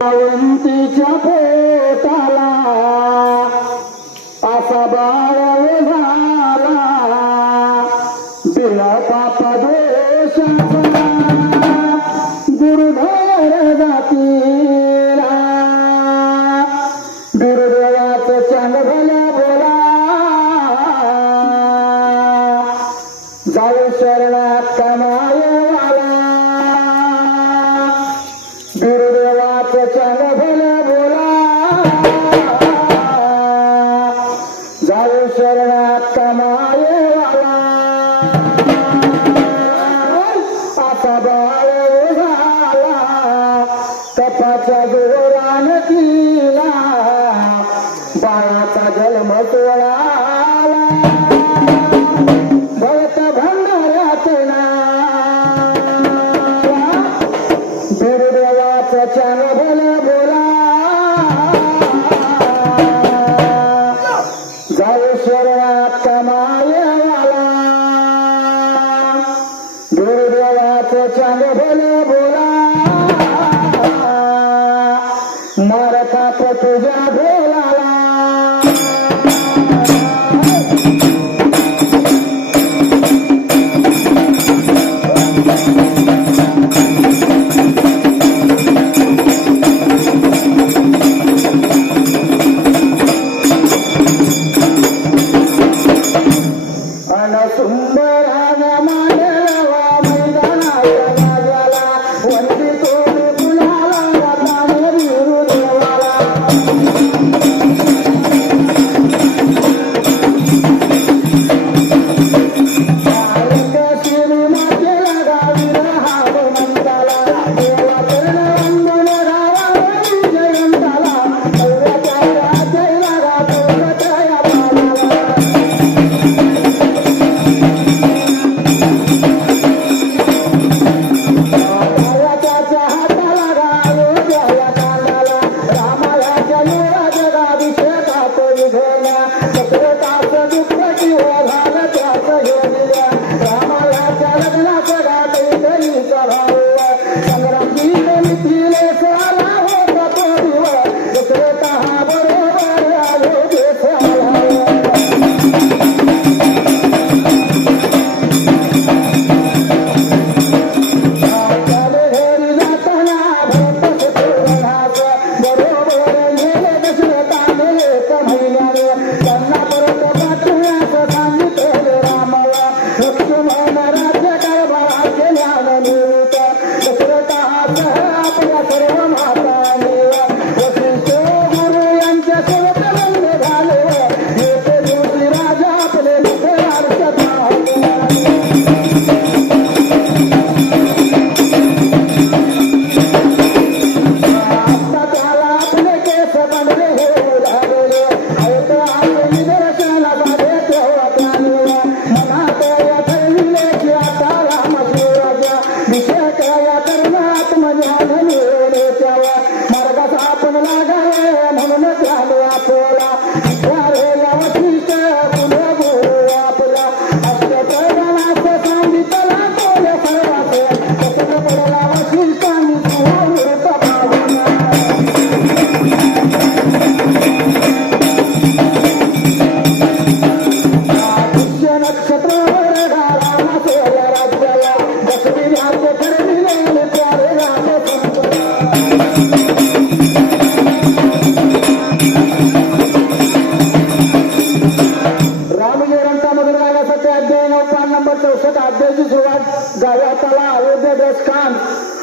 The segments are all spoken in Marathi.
अवंतीच्या पोटाला असा बाळ झाला बिना पाप दोषाचा गुरुधर जातीला गुरुदेवाचं चांग भल्या बोला जाऊ शरणात कमायवाला गुरुदेवाचं चांग भल्या बोला जाऊ शरणात कमायवाला असा बाळ झाला कपाच्या जोरान केला बाळाचा जन्म सोळाला भरत भंडाऱ्यात गुरुदेवाचं चांग भल्या बोला जाऊ शरणात कमायवाला गुरुदेवाचं चांग भल्या बोला मारतात तुझ्या ढोलाला सुंदराना मांडवा मैदानाच्या राजाला वंदितो तुलाला रताने गुरुदेवाला श्रीमातेला गावी राहाव मंदाला देवा कर्ण वंदन गावा जयंताला गौऱ्याच्या राजाला राजया पाला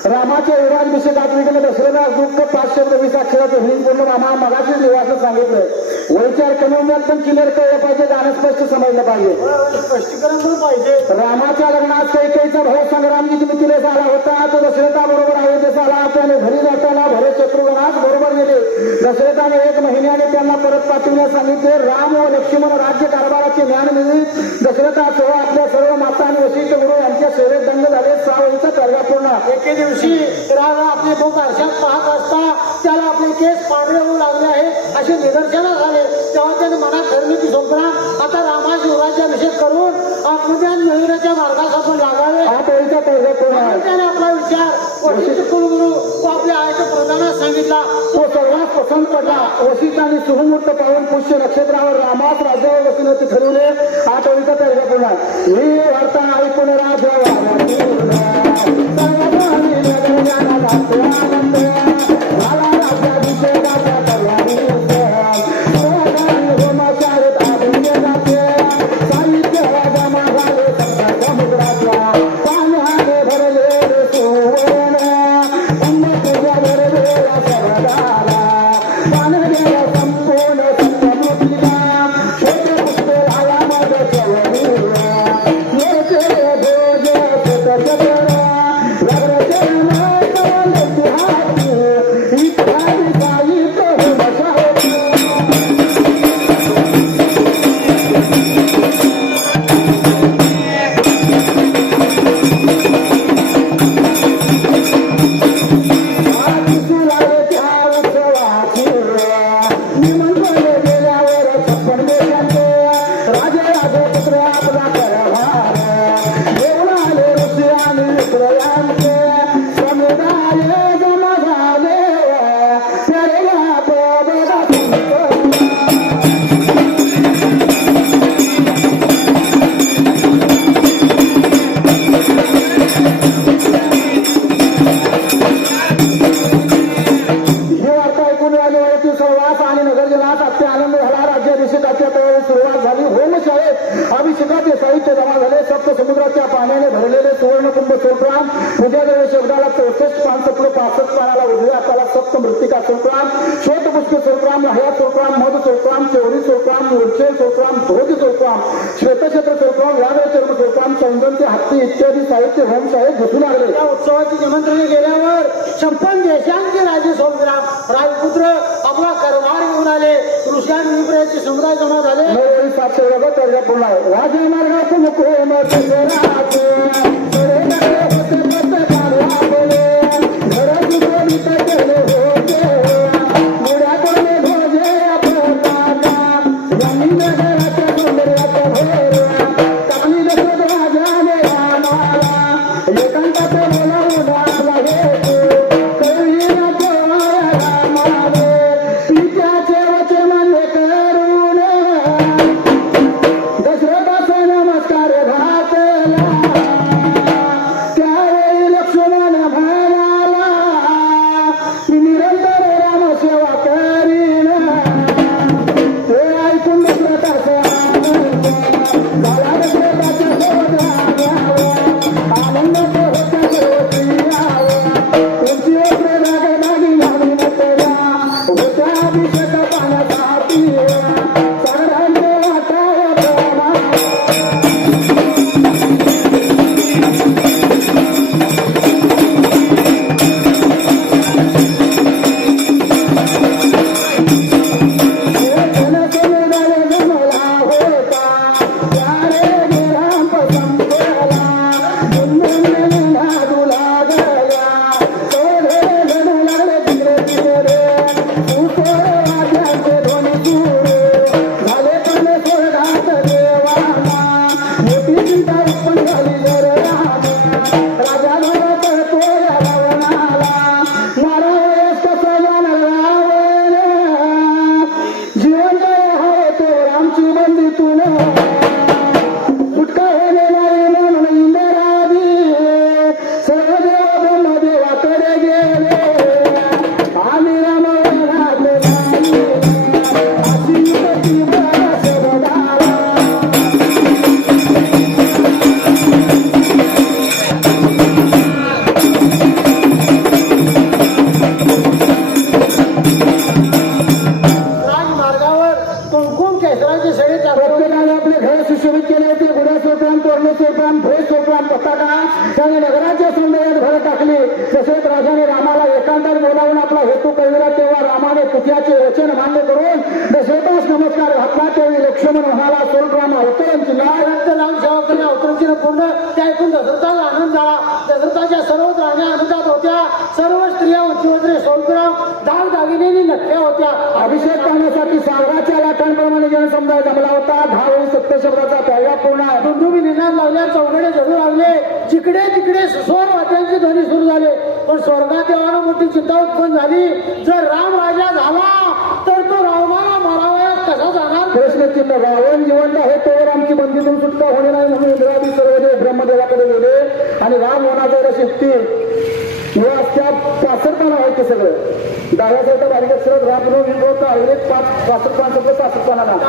रामाच्या विवाहाभिषेकात दसऱ्याला दुःख 520 अक्षराचं हिंद पूर्ण रामा मगाशी निवास सांगितलंय वैचार कमी होण्यात पण क्लिअर कळलं पाहिजे गाणं स्पष्ट समजलं पाहिजे स्पष्टीकरण पाहिजे रामाच्या लग्नात कैकेयीचा भाऊ संग्रामजी मिथिलेस आला होता तो दशरथा बरोबर अयोध्येस आला त्याने घरी जाताना भरत शत्रुघ्नास बरोबर गेले दशरथाने 1 महिन्याने त्यांना परत पाठवण्यास सांगितले राम व लक्ष्मण राज्य कारभाराचे ज्ञान मिळवीत दशरथासह आपल्या सर्व माता आणि वशिष्ठ गुरु यांच्या सेवेत दंग झाले 6 वर्षाचा कर्गा पूर्ण एके दिवशी राजा आपले भोग आरशात पाहत असता त्याला आपले केस पांढरे होऊ लागले आहेत असे निदर्शनं झाले. तेव्हा त्याने मनात ठरले की सोमराम आता रामा शिवराज्य निषेध करून आत्मज्ञान मिळवण्याच्या मार्गास आपण लागावे. हा तोळीचा तळजा कोण आहे? त्याने आपला विचार वशिष्ठ कुलगुरू व आपल्या आयच्या प्रधानास सांगितला. तो सर्वात पसंत पडला. वशिष्ठांनी शुभमुहूर्त पाहून पुष्य नक्षत्रावर रामास राज्यावर बसण्याचे ठरवले. हा तोळीचा तळजा कोण आहे? ही वार्ता ऐकून राजा अभिषेकाचे साहित्य जमा झाले. सप्त समुद्राच्या पाण्याने भरलेले सुवर्णकुंभ चोरप्राम पूजादेव शब्दाला 64 पान सपडे 65 पानाला उजव्या हाताला सप्त मृत्तिका चोरप्राम श्वेतपुष्प चोरप्राम लाह्या चोरप्राम मध चोरप्राम चौरी चोरप्राम मोर्चे चोरप्राम भोज चोरप्राम श्वेतक्षेत्र चोरप्राम व्याघ्र चर्म चोरप्राम सौंदर्य हत्ती इत्यादी साहित्य होमशाळेत घुसून लागले. या उत्सवाची निमंत्रणे गेल्यावर 56 देशांचे राजे सोमराम राजपुत्र आपला कारभार घेऊन आले. ऋषान विप्राचे समुदाय जमा झाले. राजमार्गात नको नमस्कार घातला हेतू कळविला तेव्हा रामाने पुत्याचे वचन मान्य करून दशरथास नमस्कार घातला. त्यावेळी लक्ष्मण म्हणाला स्वरूपराम अवतरण राम सेवकाने अवतरणीनं पूर्ण ते ऐकून दशरथाला आनंद झाला. दशरथाच्या सर्व राण्या आनंदात होत्या. सर्व स्त्रिया उंचीवरचे सोलग्राम दाग दागिनेनी नटल्या होत्या. अभिषेक करण्यासाठी सागराच्या लाटांप्रमाणे जनसमुदाय जमला होता. 10 वेळी सत्य शब्दाचा त्यागा पूर्ण आहे. दुंदुबी निनाद लावल्या, चौघडे जळू लागले. जिकडे तिकडे सुस्वर वाद्यांची ध्वनी सुरू झाले. पण स्वर्गात देवाला मोठी चिंता उत्पन्न झाली. जर राम राजा झाला तर तो रावणाला मारावयास कसा जाणार? प्रश्नचिन्ह. रावण जिवंत आहे तोवर आमची बंदीतून सुटका होणे नाही म्हणून इंद्रादी सर्वदेव ब्रह्मदेवाकडे गेले आणि राम होण्याचा शक्ती त्या 65 आहे ते सगळं. डाव्या साईडला बारीक अक्षरात राम म्हणून विभवता अवरेज 65 65 करण्याचे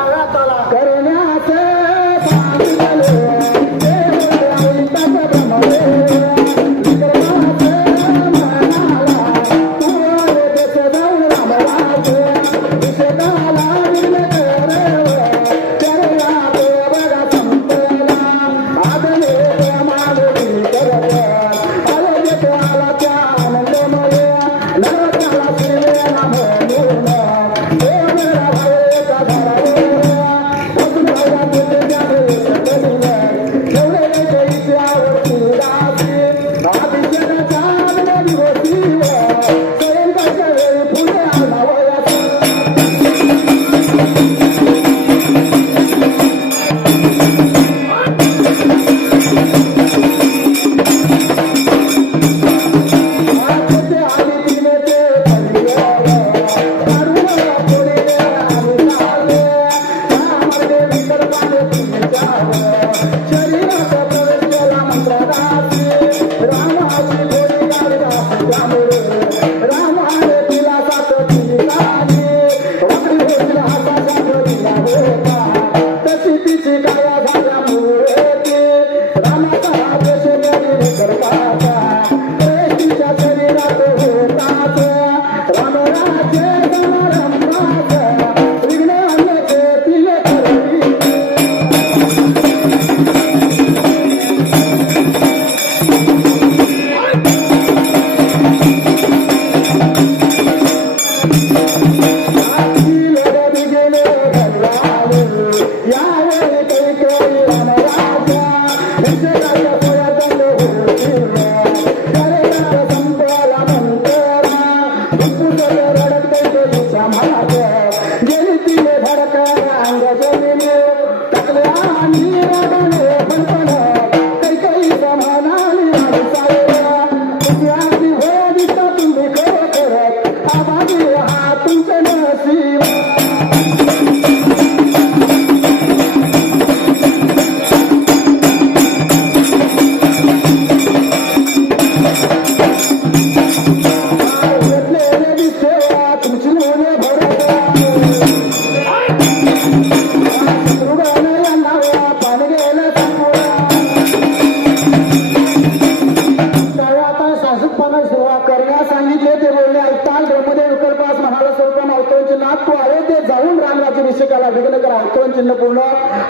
चिन्ह पूर्ण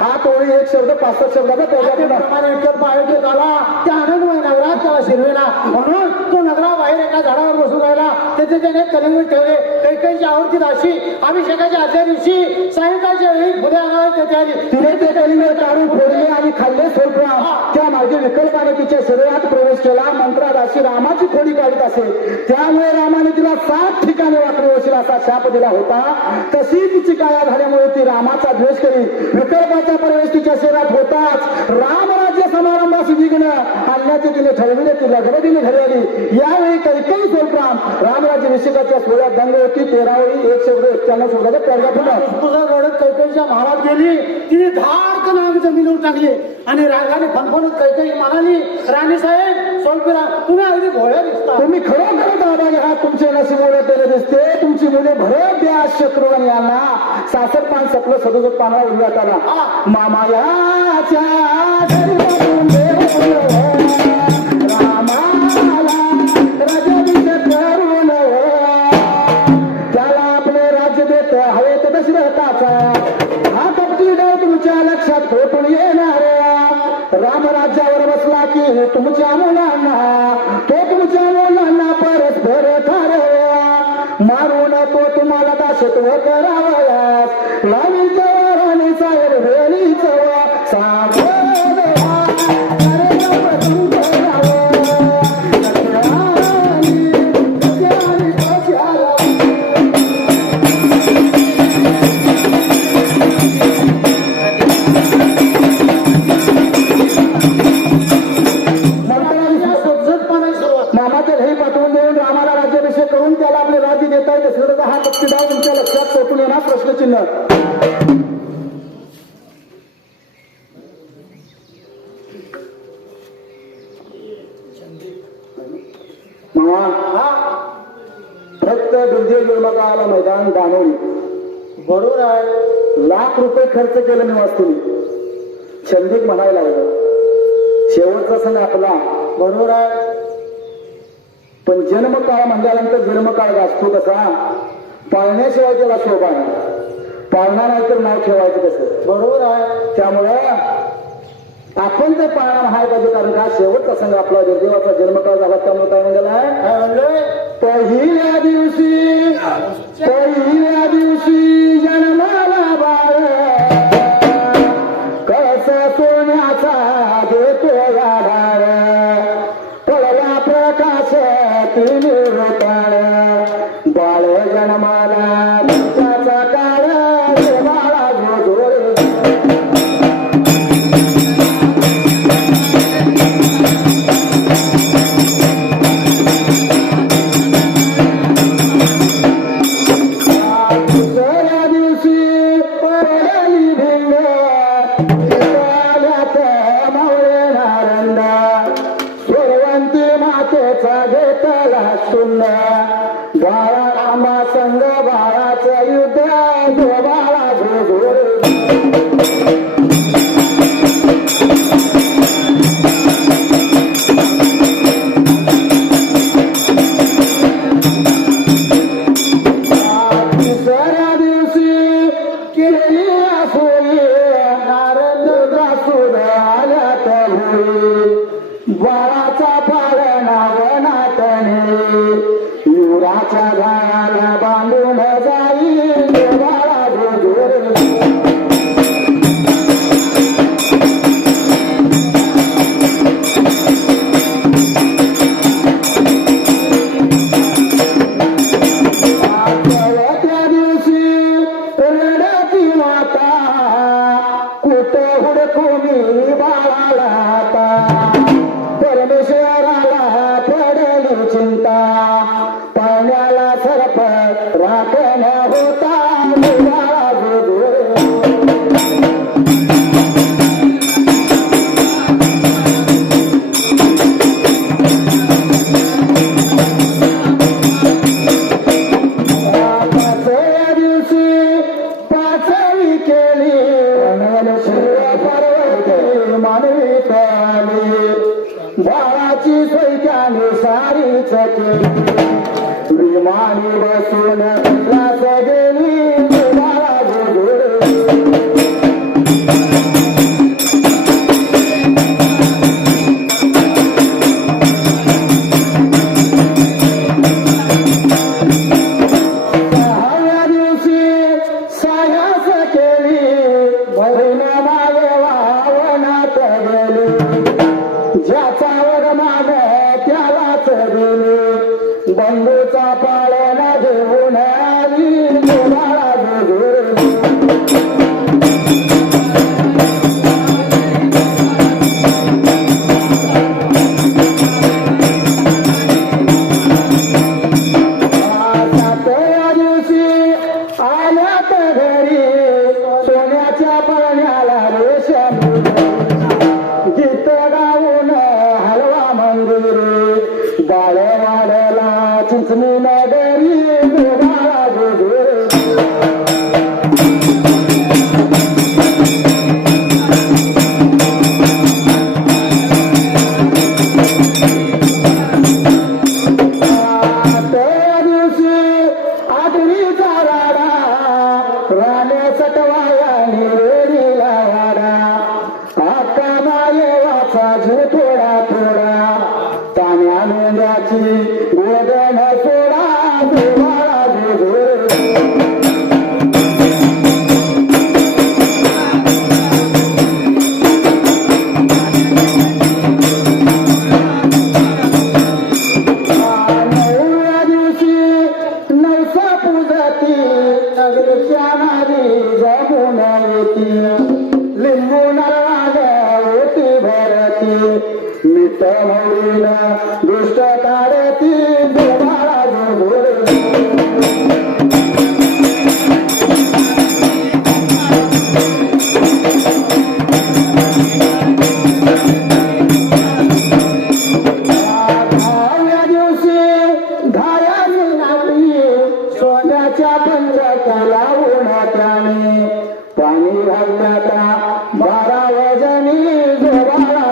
हा तोळी एक शब्द 65 शब्दाचा त्याप्रमाणे आयोजित झाला. त्या आनंदमय नगरात त्याला शिरविला. म्हणून तो नगराबाहेर एका झाडावर बसून राहिला. तेथे त्याने कलिंगड ठेवले. कैकेयीची आवडती दासी अभिषेकाच्या आदल्या दिवशी सायंकाळच्या वेळी फुले आणायला तेथे आली. तिने ते कलिंगड काढून फोडले आणि खाल्ले स्वरूपराम. त्या मागे विकल्पाने तिच्या शरीरात प्रवेश केला. मंत्रा दासी रामाची खोडी काढत असे. त्यामुळे रामाने तिला 7 ठिकाणी वाकडे वशील असा शाप दिला होता. तशी तिची काया झाल्यामुळे ती रामाचा द्वेष करी. विकल्पाचा प्रवेश तिच्या शरीरात होताच रामराज्य समारंभास विघ्न आणण्याचे तिने ठरविले. ती लग्नदिनी घरी आली. यावेळी कैकेयी स्वरूपराम रामराज्य अभिषेकाच्या सोहळ्यात दंग होती. 13 वेळी 1 शब्द 91 शब्दाचा पडला पुन्हा तुझा रडत कैकेयीच्या महालात गेली. तिने धाडकन नाग जमिनीवर टाकली आणि रागाने फणफणत कैकेयी म्हणाली, राणीसाहेब स्वल्पराम तुम्ही अगदी भोळ्या दिसता. तुम्ही खरोखरच आभारी आहात. तुमचे नशीब ओळखलेले दिसते. तुमची मुले भरत द्या शत्रुघ्न यांना. 66 पान सपलं 67 पाना उल्हात आला. मामायाच्या रामाला राज्याभिषेक करून त्याला आपले राज्य देत हवेत दशरथाचा. हा कपटी डाव तुमच्या लक्षात खोटून येणार. राम राज्यावर बसला की तुमच्या मुलांना तो तुमच्या मुलांना परस्पर ठरवा. मारून तो तुम्हाला दासत्व करावयास लावीच्या वराने साहेब वेळीच मामाच्या घरी पाठवून देऊन रामाला राज्याभिषेक करून त्याला आपले राज्य देता येत दशरथाचा हा भक्तिभाव तुमच्या लक्षात पोचून येणार प्रश्नचिन्ह. मामा फक्त दुर्जय जन्मकाळाला मैदान दानवली बरोबर आहे. लाख रुपये खर्च केलं मी वास्तुनी छंदिक म्हणायला लागलं शेवटचा सण आपला बरोबर आहे. पण जन्मकाळ म्हणल्यानंतर जन्मकाळ गाजतो कसा पाळण्याशिवाय त्याला शोभा नाही पाळणा नाही तर नाव ठेवायचं कसं बरोबर आहे. त्यामुळं आपण ते पाळणा म्हणाय पाहिजे कारण का शेवटचा संघ आपला दुर्दैवाचा जन्मकाळ झाला त्यामुळे काय म्हणलेला आहे काय म्हणलोय पहिल्या दिवशी जन्माला बाळ कसा सोन्याचा देतो गाढाळ पडला प्रकाश तिने रोताळ बाळ जन्माला त्याचा काळ बाळा झोझोर दुसऱ्या दिवशी पडली भिंग मावळे नारंडा सुरवंती मातेचा घेतला शून्य बाळा आंबा संग बाळाचं युद्ध बाळा झोझोर तिसऱ्या दिवशी केली फुली नारंग दासून आल्या तरी बाळाचा पाळणा वनातने युराच्या झाडाला बांधून जाईल बाळा झोझोर त्या दिवशी रडती माता कुठं हुडकू मी बाळाला आता परमेश्वराला पडली चिंता पाण्याला सरप राखण होता बाळा झोझोर पाचव्या दिवशी पाचवी केली पर्वती मानवी पाणी बाळाची सोय त्याने सारीच केली विमानी बसून कैलास गेली बाळा झोझोर सहाव्या दिवशी सायास केली बहिणा माये वावनात गेली ज्याचा वगमान त्यालाच दिली बंधूचा पाळणा घेऊन आली बाळा झोझोर सातव्या दिवशी आल्यात घरी सोन्याच्या पाण्याला रेशम गीत गाऊन हलवा मंदिर बाळ वाढला चिंचणी नगरी बाळा झोझोर त्या दिवशी आठवीचा राडा राण्या सटवायाने वेडीला वाडा आका माये वाचा जीव थोडा थोडा तान्या मेंढ्याची गोदन सोडा बाळा झोझोर येती लिंबू नारळानं ओटी भरती मिठ मोडीनं दृष्ट काढती देवाला जोडती सोन्याच्या पंजाला उन्हात्राने पाणी घालता 12 वजनी जोबाला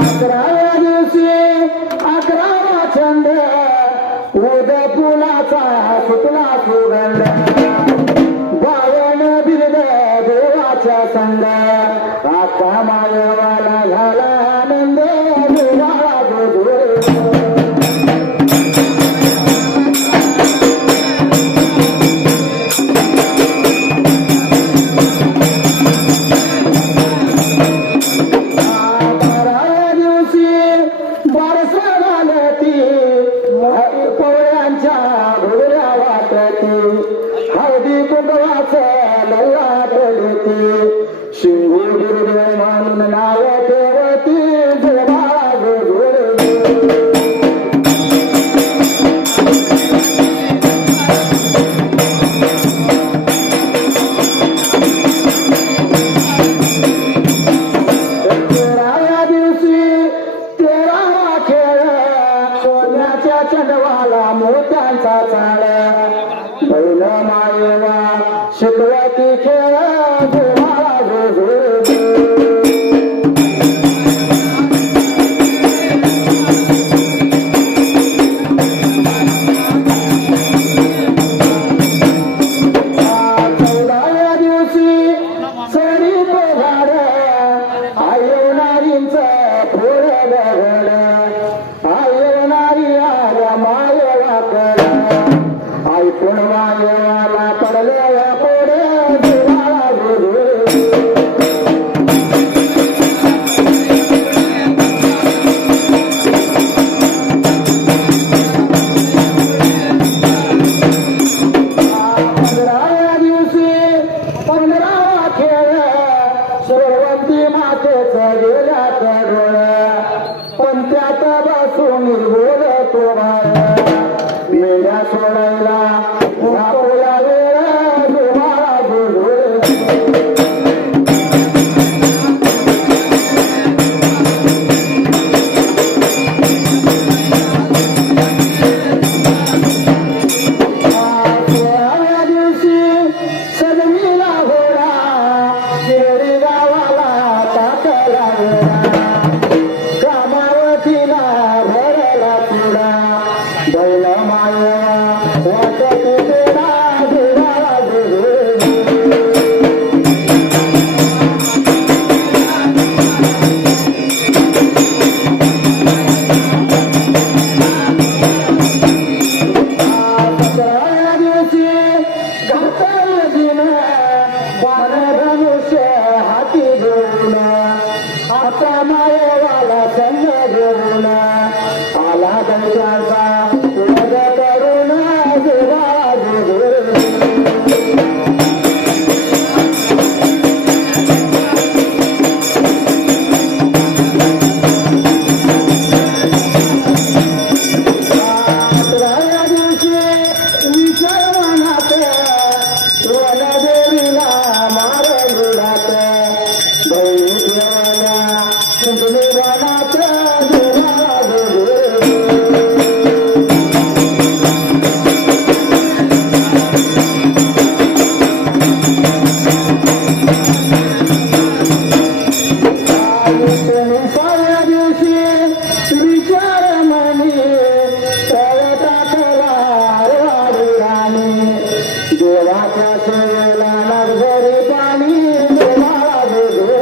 अकराव्या दिवशी 11वा छंद उद फुलाचा सुटला सुगंध बावन बिरद देवाच्या संग आका मायवाला झाला आनंद देवाला जोडे बाराव्या दिवशी बारस घालती पोळ्यांच्या घोड्या वाटती हळदी कुंकवाचं लल्लाट देती शिंगू दुर्गे मानून नाव ठेवती देवाला जोडे तेराव्या दिवशी 13वा खेळ सोन्याच्या चंडवाला मोत्यांचा चाळ बैल मायवा शिकवती खेळ देवाला जोडे चौदाव्या दिवशी सरी झाड आयवणारींच फोड घड आयवणारी आल्या मायवाकड ऐकून मायवाला पडल्या पोडे देवाला जोडे पंधराव्या दिवशी 15वा खेळ सुरवंती मातेचं गेल्या डोळ पण त्यात बसून बोलतो बाळ मेल्या सोडायला बापूला वेळ देवाला जोडे सोळाव्या दिवशी सजनीला घोडा केळी गावाला टाकला घोडा कामावतीला भरला चुडा बैल माया वाटते तेरा देवाला जोडे सतराव्या दिवशी घातल दिन धनुष्य हाती घेऊन आता मायवाला संग घेऊन आला दैत्याचा पुढे करून देवाला जोडे अकराव्या दिवशी विचार मनात वनदेवीला मार गुडात बहिणी देवाला कुंडली वनात देवाला जोडे साव्या दिवशी विचार मनी तव टाकला वाडी राणी देवाच्या सेवेला नगरी पाणी देवाला जोडे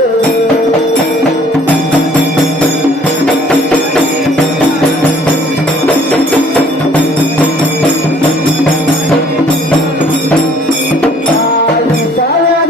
साव्या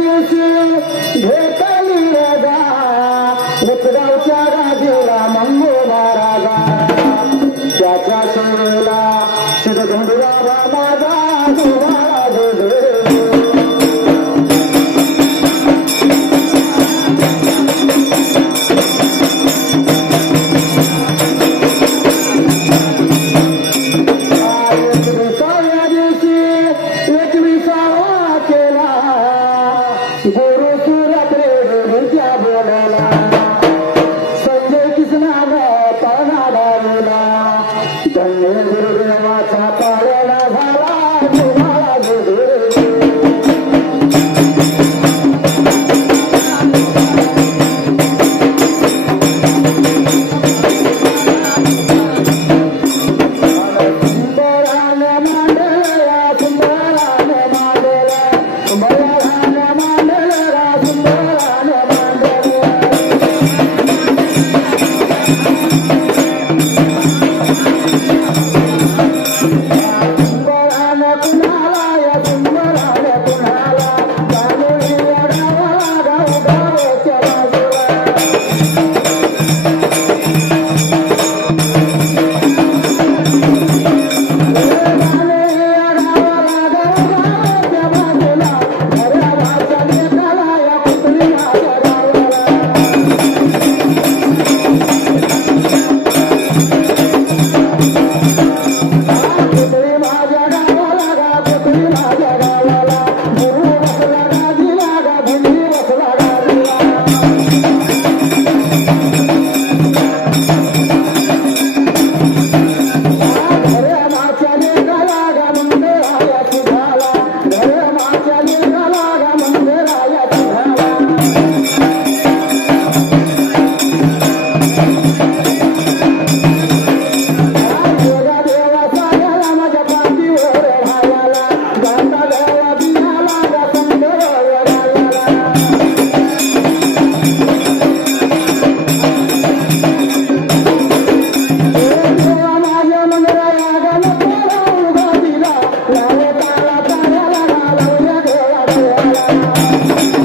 वा